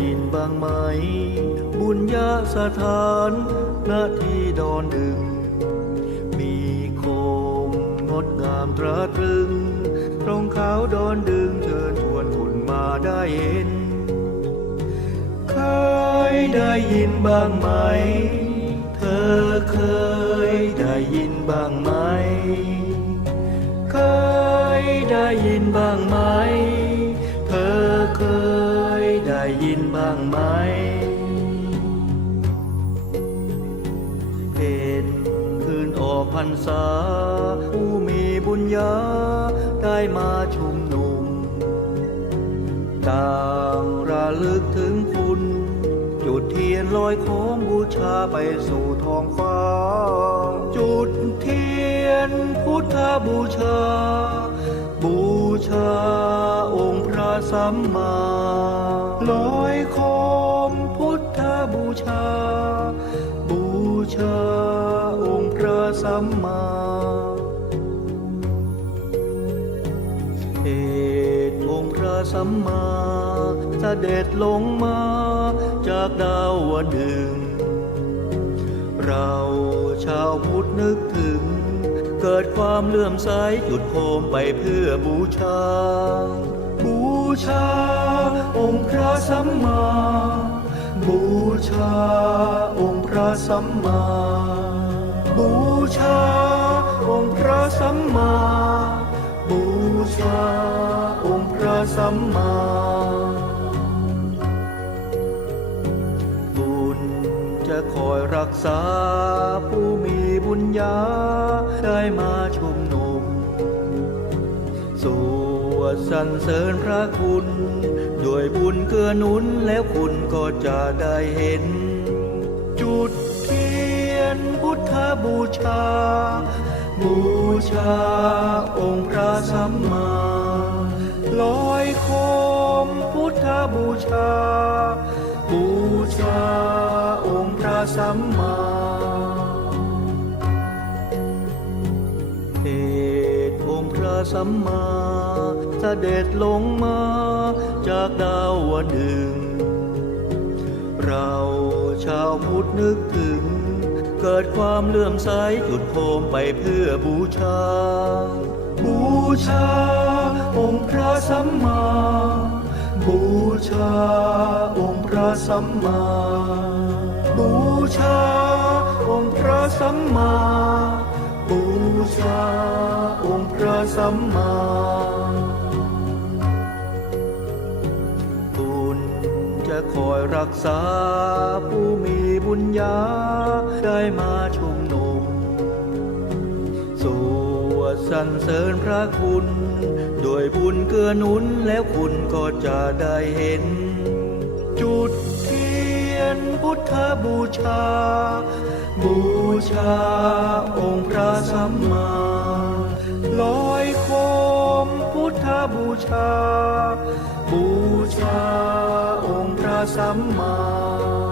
ยินบ้างไหม บุญญาสถานณที่ดอนดึง มีโคมงดงามตราตรึง ตรงขาวดอนดึงเชิญชวนคุณมาได้เห็น เคยได้ยินบ้างไหม เธอเคยได้ยินบ้างไหม เคยได้ยินบ้างไหม เธอเคยได้ยิน บ้างไหม เป็นคืนออกพรรษา ผู้มีบุญญา ได้มาชุมนุม ต่างระลึกถึงคุณ จุดเทียนลอยโคมบูชาไปสู่ทองฟ้า จุดเทียนพุทธบูชา บูชาองค์พระสัมมา ลอยโคมพุทธบูชา บูชาองค์พระสัมมาเหตุองค์พระสัมมาเสด็จลงมาจากดาวดึง เราชาวพุทธนึกถึง เกิดความเลื่อมใสจุดโคมไปเพื่อบูชา ชา องค์พระสัมมา บูชา องค์พระสัมมา บูชา องค์พระสัมมา บูชา องค์พระสัมมาบุญจะคอยรักษาผู้มีบุญญาได้มาช สรรเสริญพระคุณ ด้วยบุญเกื้อหนุนแล้วคุณก็จะได้เห็น จุดเทียนพุทธบูชา บูชาองค์พระสัมมาลอยโคมพุทธบูชา บูชาองค์พระสัมมา สัมมาเสด็จลงมาจากดาวดึงเราชาวพุทธนึกถึง เกิดความเลื่อมใสจุดโคมไปเพื่อบูชา บูชา องค์พระสัมมา บูชา องค์พระสัมมา บูชา องค์พระสัมมา บูชาองค์พระสัมมาบุญจะคอยรักษาผู้มีบุญญาได้มาชุมนุมสวดสรรเสริญพระคุณด้วยบุญเกื้อหนุนแล้วคุณก็จะได้เห็นจุด ทธบูชา บูชาองค์พระสัมมาลอยโคมพุทธบูชา บูชาองค์พระสัมมา